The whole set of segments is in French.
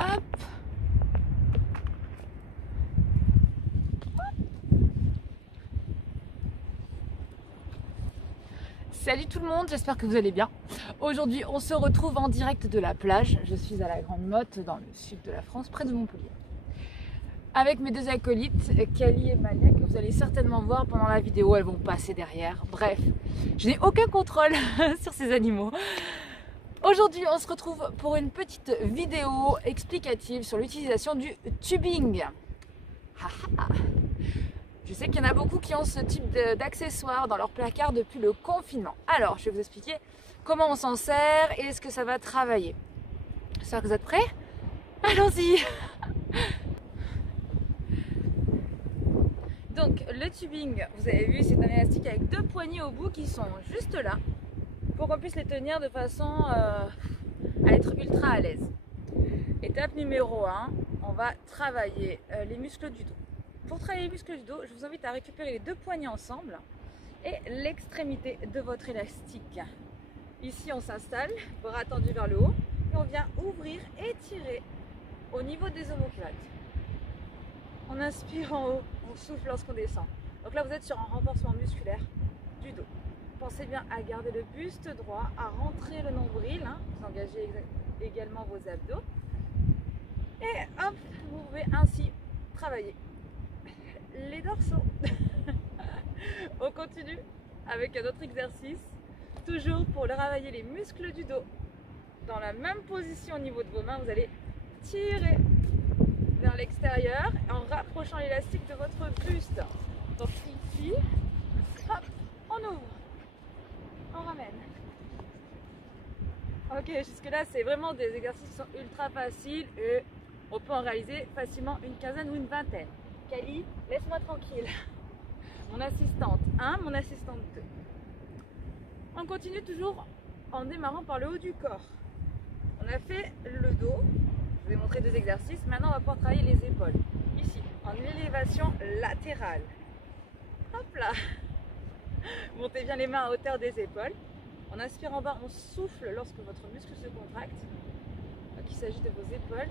Hop. Salut tout le monde, j'espère que vous allez bien. Aujourd'hui, on se retrouve en direct de la plage. Je suis à la Grande Motte, dans le sud de la France, près de Montpellier. Avec mes deux acolytes, Kali et Mania, que vous allez certainement voir pendant la vidéo, elles vont passer derrière. Bref, je n'ai aucun contrôle sur ces animaux. Aujourd'hui, on se retrouve pour une petite vidéo explicative sur l'utilisation du tubing. Je sais qu'il y en a beaucoup qui ont ce type d'accessoires dans leur placard depuis le confinement. Alors, je vais vous expliquer comment on s'en sert et ce que ça va travailler. J'espère que vous êtes prêts? Allons-y! Donc, le tubing, vous avez vu, c'est un élastique avec deux poignées au bout qui sont juste là pour qu'on puisse les tenir de façon à être ultra à l'aise. Étape numéro 1, on va travailler les muscles du dos. Pour travailler les muscles du dos, je vous invite à récupérer les deux poignées ensemble et l'extrémité de votre élastique. Ici, on s'installe, bras tendus vers le haut, et on vient ouvrir et tirer au niveau des omoplates. On inspire en haut, on souffle lorsqu'on descend. Donc là, vous êtes sur un renforcement musculaire du dos. Pensez bien à garder le buste droit, à rentrer le nombril, vous engagez également vos abdos. Et hop, vous pouvez ainsi travailler les dorsaux. On continue avec un autre exercice, toujours pour travailler les muscles du dos. Dans la même position au niveau de vos mains, vous allez tirer vers l'extérieur en rapprochant l'élastique de votre buste. Donc ici, hop, on ouvre, on ramène. Ok, jusque là c'est vraiment des exercices qui sont ultra faciles et on peut en réaliser facilement une quinzaine ou une vingtaine. Kali, laisse-moi tranquille. Mon assistante 1, mon assistante 2. On continue toujours en démarrant par le haut du corps. On a fait le dos. Je vous ai montré deux exercices. Maintenant, on va pouvoir travailler les épaules. Ici, en élévation latérale. Hop là. Montez bien les mains à hauteur des épaules. On inspire en bas, on souffle lorsque votre muscle se contracte. Donc, il s'agit de vos épaules.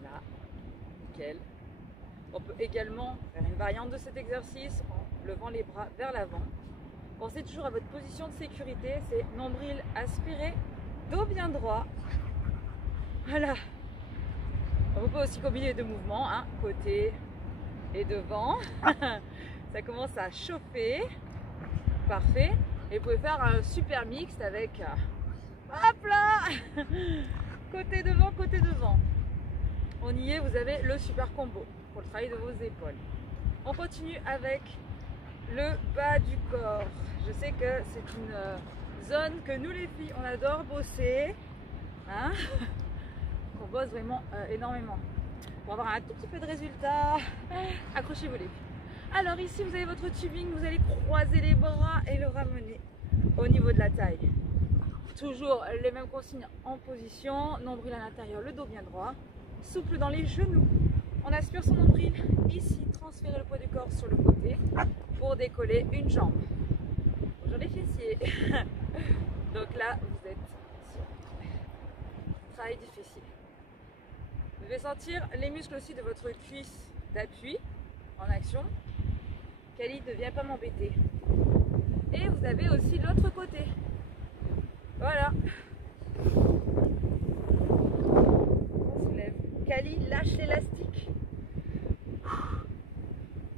Voilà. Nickel. On peut également faire une variante de cet exercice en levant les bras vers l'avant. Pensez toujours à votre position de sécurité, c'est nombril aspiré, dos bien droit. Voilà. On peut aussi combiner les deux mouvements, côté et devant. Ça commence à chauffer. Parfait. Et vous pouvez faire un super mix avec hop là, côté devant, côté devant. On y est, vous avez le super combo pour le travail de vos épaules. On continue avec le bas du corps. Je sais que c'est une zone que nous les filles, on adore bosser. On bosse vraiment énormément. Pour avoir un tout petit peu de résultat, accrochez-vous les filles. Alors ici, vous avez votre tubing, vous allez croiser les bras et le ramener au niveau de la taille. Toujours les mêmes consignes en position, nombril à l'intérieur, le dos bien droit. Souple dans les genoux, on aspire son nombril, ici transférez le poids du corps sur le côté pour décoller une jambe. Bonjour les fessiers. Donc là vous êtes sur travail du fessier. Vous devez sentir les muscles aussi de votre cuisse d'appui en action. Kali ne vient pas m'embêter. Et vous avez aussi l'autre côté. Voilà. Kali lâche l'élastique.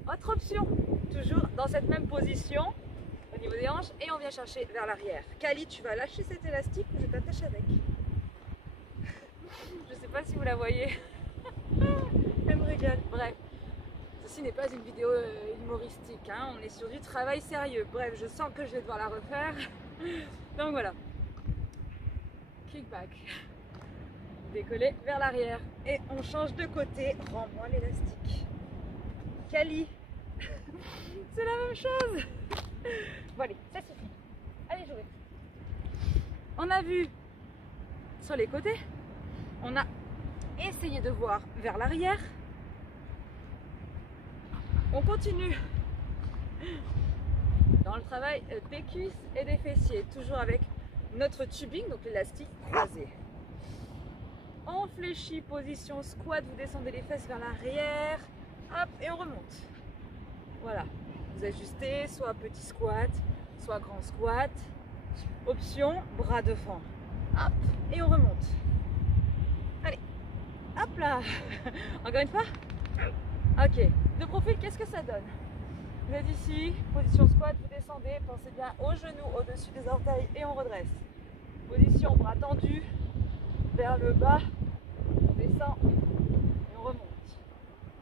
Autre option, toujours dans cette même position au niveau des hanches et on vient chercher vers l'arrière. Kali, tu vas lâcher cet élastique ou je t'attache avec. Je ne sais pas si vous la voyez. Elle me régale. Bref, ceci n'est pas une vidéo humoristique. On est sur du travail sérieux. Bref, je sens que je vais devoir la refaire. Donc voilà. Kickback. Décoller vers l'arrière et on change de côté. Rends-moi l'élastique. Kali, c'est la même chose. Bon allez, ça suffit. Allez jouer. On a vu sur les côtés. On a essayé de voir vers l'arrière. On continue dans le travail des cuisses et des fessiers, toujours avec notre tubing, donc l'élastique croisé. On fléchit, position squat, vous descendez les fesses vers l'arrière, hop, et on remonte. Voilà, vous ajustez, soit petit squat, soit grand squat. Option, bras devant, hop, et on remonte. Allez, hop là. Encore une fois. Ok, de profil, qu'est-ce que ça donne? Vous êtes ici, position squat, vous descendez, pensez bien aux genoux au-dessus des orteils et on redresse. Position, bras tendus, vers le bas, on descend et on remonte.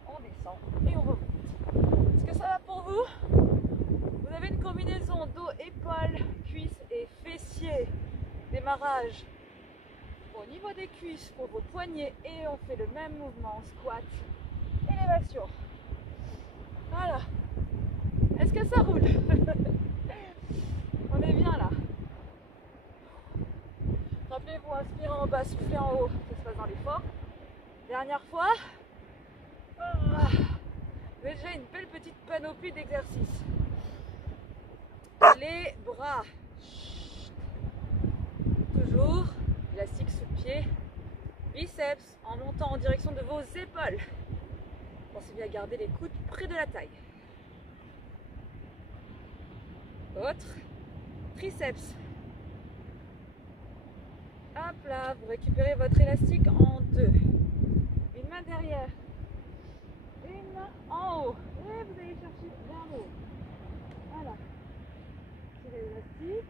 On descend et on remonte. Est-ce que ça va pour vous? Vous avez une combinaison dos, épaules, cuisses et fessiers. Démarrage au niveau des cuisses pour vos poignets et on fait le même mouvement, squat, élévation. Voilà. Est-ce que ça roule? On est bien là. Rappelez-vous, inspirez en bas, soufflez en haut, ça se passe dans l'effort. Dernière fois. Vous avez déjà une belle petite panoplie d'exercices. Les bras. Toujours, élastique sous le pied. Biceps en montant en direction de vos épaules. Pensez bien à garder les coudes près de la taille. Autre. Triceps. Hop là, vous récupérez votre élastique en deux. Une main derrière. Une main en haut. Et vous allez chercher vers le haut. Voilà. Tirez l'élastique.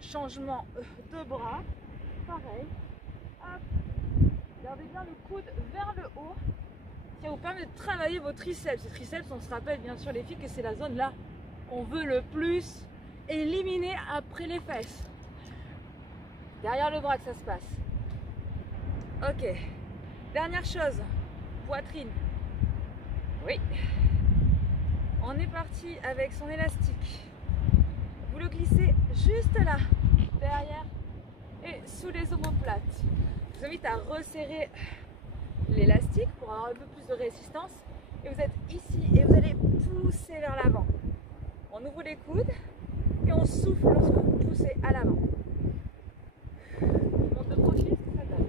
Changement de bras. Pareil. Hop. Gardez bien le coude vers le haut. Ça vous permet de travailler vos triceps. Les triceps, on se rappelle bien sûr les filles que c'est la zone là qu'on veut le plus éliminer après les fesses. Derrière le bras que ça se passe. Ok. Dernière chose. Poitrine. Oui. On est parti avec son élastique. Vous le glissez juste là, derrière et sous les omoplates. Je vous invite à resserrer l'élastique pour avoir un peu plus de résistance. Et vous êtes ici et vous allez pousser vers l'avant. On ouvre les coudes et on souffle lorsque vous poussez à l'avant. Monte de profil, ce que ça donne.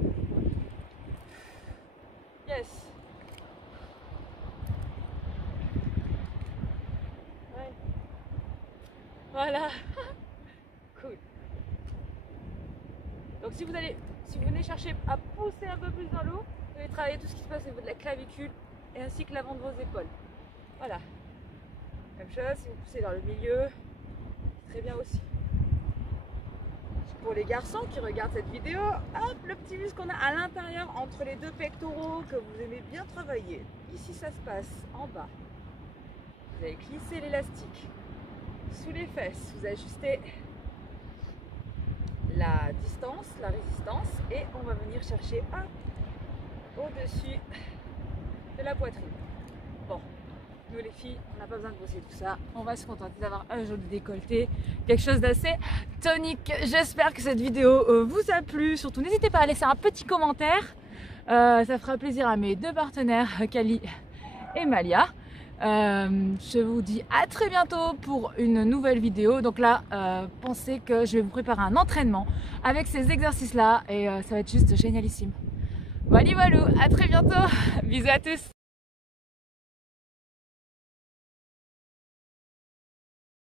Yes. Ouais. Voilà. Cool. Donc si vous venez chercher à pousser un peu plus dans l'eau, vous allez travailler tout ce qui se passe au niveau de la clavicule et ainsi que l'avant de vos épaules. Voilà. Même chose, si vous poussez vers le milieu, très bien aussi. Pour les garçons qui regardent cette vidéo, hop, le petit muscle qu'on a à l'intérieur entre les deux pectoraux que vous aimez bien travailler. Ici ça se passe en bas. Vous allez glisser l'élastique sous les fesses, vous ajustez la distance, la résistance et on va venir chercher au-dessus de la poitrine. Bon, nous les filles, on n'a pas besoin de bosser tout ça, on va se contenter d'avoir un joli décolleté, quelque chose d'assez tonique. J'espère que cette vidéo vous a plu, surtout n'hésitez pas à laisser un petit commentaire, ça fera plaisir à mes deux partenaires, Kali et Malia. Je vous dis à très bientôt pour une nouvelle vidéo. Donc là, pensez que je vais vous préparer un entraînement avec ces exercices là et ça va être juste génialissime. Voilà, à très bientôt, bisous à tous.